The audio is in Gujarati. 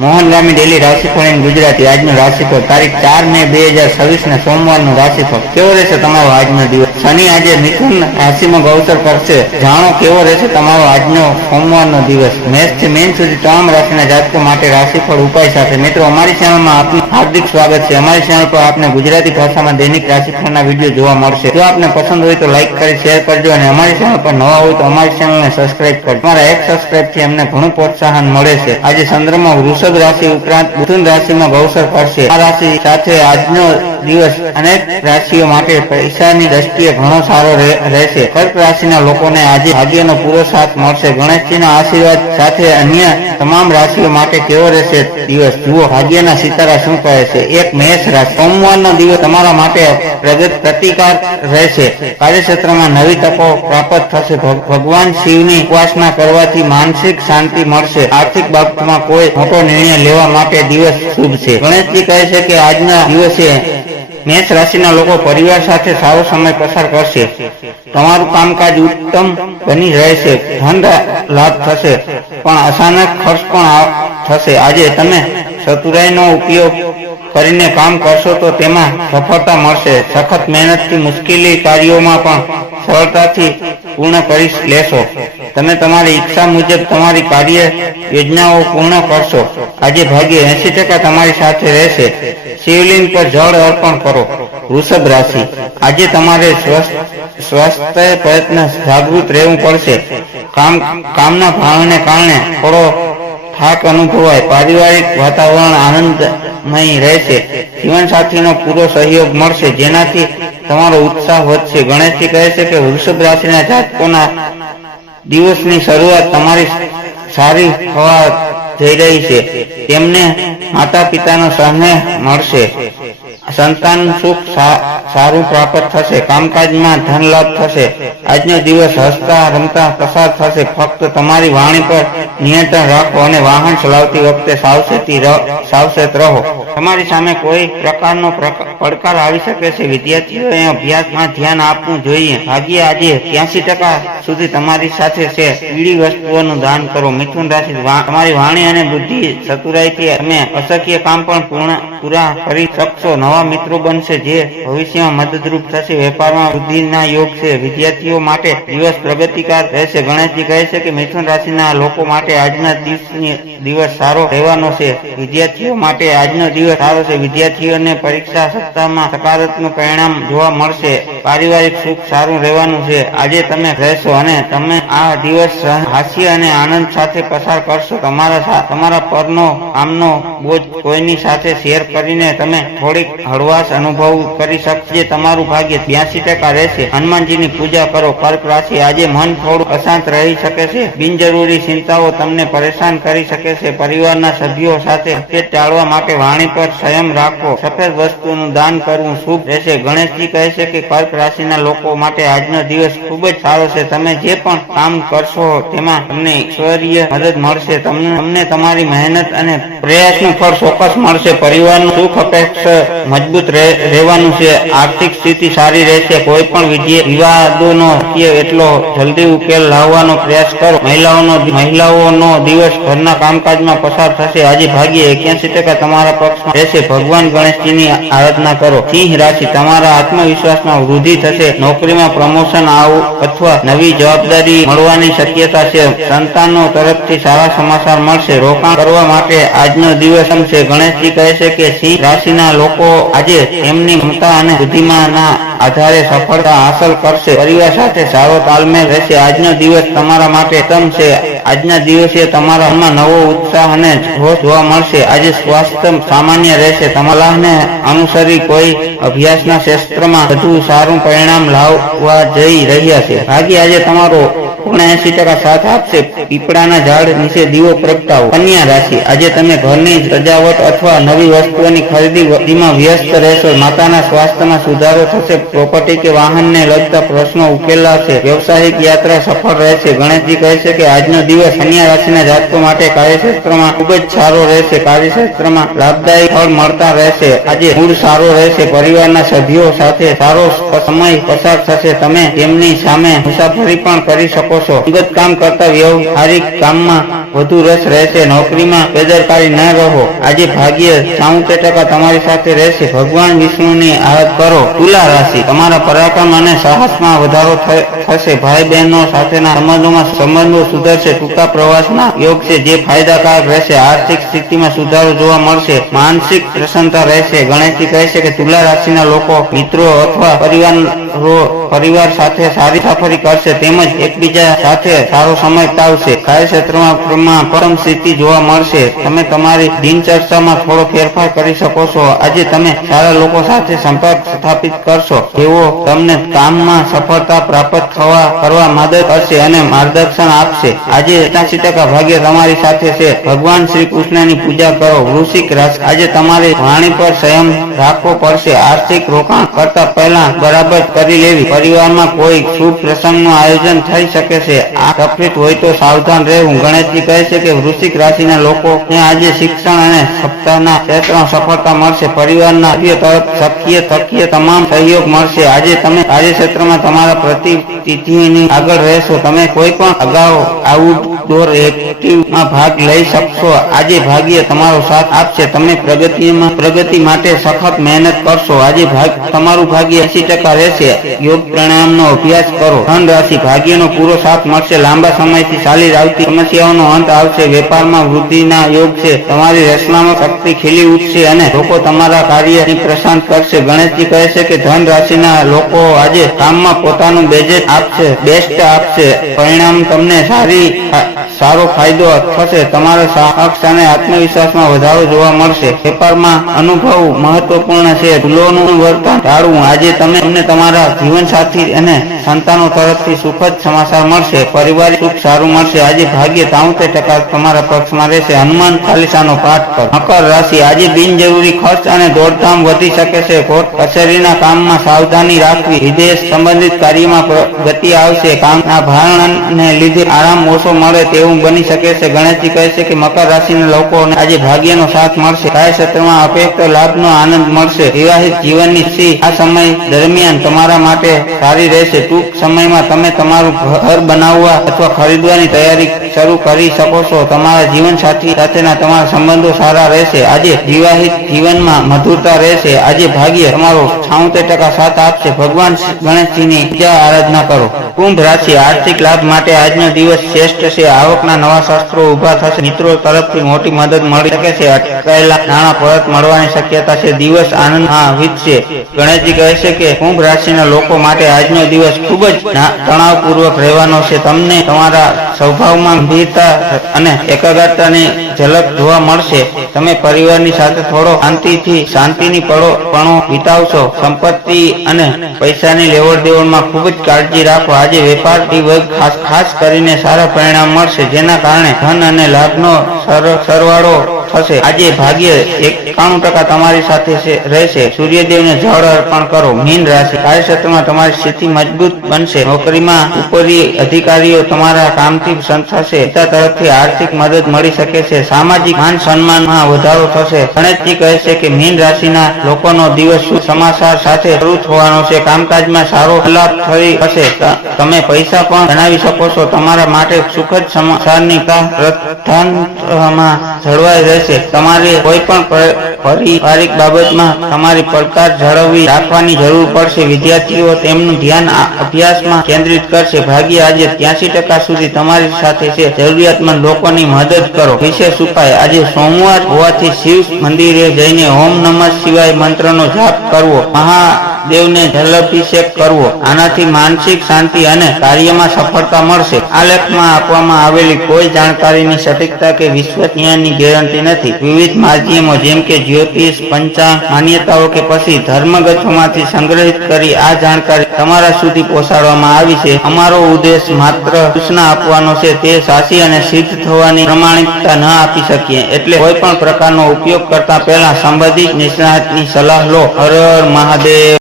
મોહન રામી ડેલી રાશિફળ ઇન ગુજરાતી આજનું રાશિફળ તારીખ 4 મે 2026 ને સોમવારનું રાશિફળ કેવો રહેશે તમારો આજનો દિવસ। શનિ આજે મિથુન રાશિમાં ગૌચર કરશે, જાણો કેવો રહેશે તમારો આજનો સોમવારનો દિવસ। મેષ થી મીન સુધી તમામ રાશિના જાતકો માટે રાશિફળ ઉપાય સાથે મિત્રો અમારી ચેનલમાં આપનું હાર્દિક સ્વાગત છે। અમારી ચેનલ પર આપને ગુજરાતી ભાષામાં દૈનિક રાશિફળના વિડીયો જોવા મળશે। જો આપને પસંદ હોય તો લાઈક કરી શેર કરજો અને અમારી ચેનલ પર નવા હોય તો અમારી ચેનલને સબસ્ક્રાઇબ કરજો। તમારા એક સબસ્ક્રાઇબથી અમને ઘણું પ્રોત્સાહન મળે છે। આજે ચંદ્રમાં વૃષભ રાશિ ઉપરાંત મિથુન રાશિમાં ગૌચર કરશે। આ રાશિ સાથે આજનો દિવસ અનેક રાશિઓ માટે પૈસાની દ્રષ્ટિએ ઘણો સારો રહેશે। કર્ક રાશિના લોકોને આજે ભાગ્યનો પૂરો સાથ મળશે। ગણેશજીના આશીર્વાદ સાથે અન્ય તમામ રાશિઓ માટે કેવો રહેશે દિવસ જુઓ ભાગ્યના સિતારા શું કહે છે। એક મેષ રાશિ સોમવારનો દિવસ તમારા માટે પ્રતિકાર રહેશે। કાર્યક્ષેત્રમાં નવી તકો પ્રાપ્ત થશે। ભગવાન શિવની ઉપાસના કરવાથી માનસિક શાંતિ મળશે। આર્થિક બાબતમાં કોઈ મોટો નિર્ણય લેવા માટે દિવસ શુભ છે। ગણેશજી કહે છે કે આજના દિવસે મેષ રાશિના લોકો પરિવાર સાથે સારો સમય પસાર કરશે। તમારું કામકાજ ઉત્તમ બની રહેશે। ધન લાભ થશે પણ અચાનક ખર્ચ પણ થશે। આજે તમે ચતુરાઈનો ઉપયોગ કરીને કામ કરશો તો તેમાં સફળતા મળશે। સખત મહેનતથી મુશ્કેલી કાર્યોમાં પણ સરળતાથી પૂર્ણ કરી લેશો। તમે તમારી ઈચ્છા મુજબ તમારી કાર્ય યોજનાઓ પૂર્ણ કરશો। આજે ભાગ્ય 80% તમારી સાથે રહેશે। શિવલિંગ પર જળ અર્પણ કરો। વૃષભ રાશિ આજે તમારે સ્વાસ્થ્ય પ્રયત્ન જાગૃત રહેવું પડશે। કામના ભાવને કારણે થોડો થાક અનુભવાય। પારિવારિક વાતાવરણ આનંદમય રહેશે। જીવનસાથીનો પૂરો સહયોગ મળશે જેનાથી તમારો ઉત્સાહ વધશે। ગણેશજી કહે છે કે વૃષભ રાશિના જાતકોના દિવસની શરૂઆત તમારી સારી થવા જઈ રહી છે। તેમને માતા પિતાનો સ્નેહ મળશે। સંતાન સુખ સારું પ્રાપ્ત થશે। કામકાજમાં ધન લાભ થશે। આજનો દિવસ હસતા રમતા પસાર થશે। ફક્ત તમારી વાણી પર નિયંત્રણ રાખો અને વાહન ચલાવતી વખતે સાવચેત રહો। તમારી સામે કોઈ પ્રકારનો પડકાર આવી શકે છે। વિદ્યાર્થીઓએ અભ્યાસમાં ધ્યાન આપવું જોઈએ। ભાગ્ય આજે 83% સુધી તમારી સાથે છે। પીળી વસ્તુઓનું દાન કરો। મિથુન રાશિ તમારી વાણી અને બુદ્ધિ ચતુરાઈથી તમે અશક્ય કામ પણ પૂરા કરી શકશો। નવા મિત્રો બનશે જે ભવિષ્યમાં મદદરૂપ થશે। વેપારમાં વૃદ્ધિના યોગ છે। વિદ્યાર્થીઓ માટે દિવસ પ્રગતિકાર રહેશે। ગણેશજી કહે છે કે મિથુન રાશિના લોકો માટે આજના દિવસ સારો રહેવાનો છે। વિદ્યાર્થીઓ માટે આજનો દિવસ સારો છે। વિદ્યાર્થીઓને પરીક્ષા સપ્તાહમાં સકારાત્મક પરિણામ જોવા મળશે। પારિવારિક સુખ સારું રહેવાનું છે। આજે તમે રહેશો અને તમે આ દિવસ હાસ્ય અને આનંદ સાથે પસાર કરશો। તમારા પરનો કામનો બોજ કોઈની સાથે શેર કરીને તમે થોડીક હળવાશ અનુભવ કરી શકશે। તમારું ભાગ્ય 82% રહેશે। હનુમાનજીની પૂજા કરો। કર્ક રાશિ આજે મન થોડું અશાંત રહી શકે છે। બિનજરૂરી ચિંતાઓ તમને પરેશાન કરી શકે છે। પરિવારના સભ્યો સાથે મતભેદ ટાળવા માટે વાણી પર સંયમ રાખો। સફેદ વસ્તુનું દાન કરવું શુભ રહેશે। ગણેશજી કહે છે કે કર્ક રાશિના લોકો માટે આજનો દિવસ ખૂબ જ સારો છે। તમે જે પણ કામ કરશો તેમાં તમને ઈશ્વરીય મદદ મળશે। તમને તમારી મહેનત અને પ્રયાસનું ફળ ચોક્કસ મળશે। પરિવારનું સુખ અપેક્ષા મજબૂત રહેવાનું છે। આર્થિક સ્થિતિ સારી રહેશે। કોઈ પણ વિવાદોનો એટલો જલ્દી ઉકેલ લાવવાનો પ્રયાસ કરો। મહિલાઓનો દિવસ ઘરના કામકાજમાં પસાર થશે। આજે ભાગ્ય 81% તમારા પક્ષમાં રહેશે। ભગવાન ગણેશજીની આરાધના કરો। સિંહ રાશિ તમારા આત્મવિશ્વાસમાં વૃદ્ધિ થશે। નોકરીમાં પ્રમોશન અથવા નવી જવાબદારી મળવાની શક્યતા છે। સંતાનો તરફથી સારા સમાચાર મળશે। રોકાણ કરવા માટે આજનો દિવસ છે। ગણેશજી કહે છે કે સિંહ રાશિના લોકો આજે તેમની ક્ષમતા અને બુદ્ધિમાનના આધારે સફળતા હાંસલ કરશે। પરિવાર સાથે સારો તાલમેલ રહેશે। આજનો દિવસ તમારા માટે ઉત્તમ છે। આજના દિવસે તમારા મનમાં નવો ઉત્સાહ અને જોશ જોવા મળશે। આજે સ્વાસ્થ્ય સામાન્ય રહેશે। તમારાને અનુસરી કોઈ અભ્યાસના ક્ષેત્રમાં વધુ સારું પરિણામ લાવવા જઈ રહ્યા છે। ભાગ્ય આજે તમારો 79% સાથ આપશે। પીપળાના ઝાડ નીચે દીવો પ્રગટાવો। કન્યા રાશિ આજે તમે ઘરની સજાવટ અથવા નવી વસ્તુઓની ખરીદીમાં વ્યસ્ત રહેશો। માતાના સ્વાસ્થ્યમાં સુધારો થશે। પ્રોપર્ટી કે વાહનને લગતા પ્રશ્નો ઉકેલાશે। વ્યવસાયિક યાત્રા સફળ રહેશે। ગણેશજી કહે છે કે આજનો દિવસ કન્યા રાશિના જાતકો માટે કાર્યક્ષેત્રમાં ખૂબ જ સારો રહેશે। કાર્યક્ષેત્રમાં લાભદાયી ફળ મળતા રહેશે। આજે મૂડ સારો રહેશે। પરિવારના સભ્યો સાથે સારો સમય પસાર થશે। તમે તેમની સામે મુસાફરી પણ કરી શકો શકો છો. અંગત કામ કરતા વ્યવહારિક કામમાં વધુ રસ રહેશે. નોકરીમાં બેદરકારી ન રહો. આજે ભાગ્ય 74% તમારી સાથે રહેશે. ભગવાન વિષ્ણુની આરાધના કરો. તુલા રાશિ, તમારા પરાક્રમ અને સાહસમાં વધારો થશે. ભાઈ બહેનો સાથેના સંબંધો સુધરશે. ટૂંકા પ્રવાસના યોગ છે જે ફાયદાકારક રહેશે. આર્થિક સ્થિતિમાં સુધારો જોવા મળશે. માનસિક પ્રસન્નતા રહેશે. ગણેશજી કહે છે કે તુલા રાશિના લોકો મિત્રો અથવા પરિવાર સાથે સારી સફરી કરશે તેમજ એકબીજા સાથે સારો સમય વિતાવશે. કાર્યક્ષેત્રમાં પરમ સ્થિતિ જોવા મળશે. તમે તમારી દિનચર્યામાં થોડો ફેરફાર કરી શકો છો. આજે તમે સારા લોકો સાથે સંપર્ક સ્થાપિત કરશો જેઓ તમને કામમાં સફળતા પ્રાપ્ત કરવા મદદ કરશે અને માર્ગદર્શન આપશે. આજે 87% ભાગ્ય તમારી સાથે છે. ભગવાન શ્રી કૃષ્ણની પૂજા કરો. વૃશ્ચિક રાશિ, આજે તમારે વાણી પર સંયમ રાખવો પડશે. આર્થિક રોકાણ કરતા પહેલા બરાબર કરી લેવી. પરિવારમાં કોઈ શુભ પ્રસંગનું આયોજન થઈ શકે છે. આ તકલીફ હોય તો સાવધાન રહેવું. ગણેશજી કહે છે કે વૃશ્ચિક રાશિના લોકોને આજે શિક્ષણ અને સપ્તાહના ક્ષેત્રમાં સફળતા મળશે. પરિવારના સભ્યો તરફ થકીય તમામ સહયોગ મળશે. આજે તમે કાર્યક્ષેત્રમાં તમારા પ્રતિનિધિની આગળ રહેશો. તમે કોઈ પણ અગાઉ આઉટડોર એક્ટિવિટીમાં ભાગ લઈ શકશો. આજે ભાગ્ય તમારો સાથ આપશે. તમે પ્રગતિ માટે સખત મહેનત કરશો. આજે તમારું ભાગ્ય 80% રહેશે. યોગ પ્રાણાયામનો અભ્યાસ કરો. ધન રાશિ, ભાગ્યનો પૂરો સાથ મળશે. લાંબા સમયથી ચાલી આવતી સમસ્યાઓનો અંત આવશે. વેપારમાં વૃદ્ધિના યોગ છે. તમારી રચનાત્મક શક્તિ ખીલી ઉઠશે અને લોકો તમારા કાર્યની પ્રશંસા કરશે. ગણેશજી કહે છે કે ધન રાશિના લોકો આજે કામમાં પોતાનું બેસ્ટ આપશે. પરિણામ તમને સારો ફાયદો થશે. તમારા સાહસ અને આત્મવિશ્વાસમાં વધારો જોવા મળશે. વેપારમાં અનુભવ મહત્વપૂર્ણ છે. ભૂલોનું વર્તન ટાળવું. આજે તમને તમારા જીવનસાથી અને સંતાનો તરફથી સુખદ સમાચાર મળશે. પારિવારિક સુખ સારું મળશે. આજે ભાગ્ય 73% તમારા પક્ષમાં રહેશે. હનુમાન ચાલીસાનો પાઠ કરો. મકર રાશિ, આજે બિનજરૂરી ખર્ચ અને દોડધામ વધી શકે છે. કોર્ટ કચેરીના કામમાં સાવધાની રાખવી. વિદેશ સંબંધિત કાર્યમાં ગતિ આવશે. કામના ભારણને લીધે આરામ ઓછો મળે તેવું બની શકે છે. ગણેશજી કહે છે કે મકર રાશિના લોકોને આજે ભાગ્યનો સાથ મળશે. કાર્યક્ષેત્રમાં અપેક્ષિત લાભનો આનંદ મળશે. વિવાહિત જીવનની આ સમય દરમિયાન તમારા માટે સારી રહેશે. ટૂંક સમયમાં તમે તમારું ઘર બનાવવા અથવા ખરીદવાની તૈયારી શરૂ કરી શકો છો. તમારા જીવનસાથી સાથેના તમારા સંબંધો સારા રહેશે. આજે વિવાહિત જીવનમાં મધુરતા રહેશે. આજે ભાગ્ય તમારો 76% સાથ આપશે. ભગવાન ગણેશજીની પૂજા આરાધના કરો. કુંભ રાશિ, આર્થિક લાભ માટે આજનો દિવસ શ્રેષ્ઠ છે. આવકના નવા શાસ્ત્રો ઉભા થશે. મિત્રો તરફથી મોટી મદદ મળી શકે છે. અટકાયેલા નાણાં પરત મળવાની શક્યતા છે. દિવસ આનંદમાં વીતશે. ગણેશજી કહે છે કે કુંભ રાશિના લોકો માટે આજનો દિવસ ખૂબ જ તણાવપૂર્વક રહેવાનો છે. તમને તમારા સ્વભાવમાં ગંભીરતા અને એકાગ્રતાની ઝલક જોવા મળશે. તમે પરિવારની સાથે થોડો શાંતિની પળો વિતાવશો. સંપત્તિ અને પૈસાની લેવડ દેવડમાં ખૂબ જ કાળજી રાખો. આજે વેપારી વર્ગ ખાસ કરીને સારા પરિણામ મળશે જેના કારણે ધન અને લાભનો સરવાળો થશે. આજે ભાગ્ય 91% તમારી સાથે રહેશે. સૂર્યદેવને જળ અર્પણ કરો. મીન રાશિ, કાર્યક્ષેત્રમાં તમારી સ્થિતિ મજબૂત બનશે. નોકરીમાં ઉપરી અધિકારીઓ તમારા કામથી પ્રસન્ન થશે. પિતા તરફથી આર્થિક મદદ મળી શકે છે. સામાજિક માન સન્માનમાં વધારો થશે. ગણેશજી કહે છે કે મીન રાશિના લોકોનો દિવસ શુભ સમાચાર સાથે શરૂ થવાનો છે. કામકાજમાં સારો લાભ થશે. તમે પૈસા પણ બનાવી શકો છો. તમારા માટે સુખદ સમાચારની પ્રધાનમાં જળવાઈ રહેશે. તમારે કોઈ પણ પારિવારિક બાબતમાં તમારી પડકાર જાળવી રાખવાની જરૂર પડશે. વિદ્યાર્થીઓ તેમનું ધ્યાન અભ્યાસમાં કેન્દ્રિત કરશે. ભાગ્ય આજે 83% સુધી તમારી સાથે છે. જરૂરિયાતમંદ લોકોની મદદ કરો. વિશેષ ઉપાય, આજે સોમવાર હોવાથી શિવ મંદિરે જઈને ઓમ નમઃ શિવાય મંત્રનો જાપ કરવો. મહાદેવને જલાભિષેક કરવો. આનાથી માનસિક શાંતિ અને કાર્યમાં સફળતા મળશે. આ લેખમાં આપવામાં આવેલી કોઈ જાણકારીની સટીકતા કે વિશ્વસનીયતાની ગેરંટી નથી. વિવિધ માધ્યમો જેમ કે જ્યોતિષ, પંચાંગ, માન્યતાઓ કે પછી ધર્મગ્રંથોમાંથી સંગ્રહિત કરી આ જાણકારી તમારા સુધી પહોંચાડવામાં આવી છે. અમારો ઉદ્દેશ માત્ર સૂચના આપવાનો છે. તે સાચી અને સિદ્ધ થવાની પ્રમાણિકતા ન આપી શકીએ. એટલે કોઈ પણ પ્રકારનો ઉપયોગ કરતા પહેલા સંબંધિત નિષ્ણાતની સલાહ લો. હર હર મહાદેવ.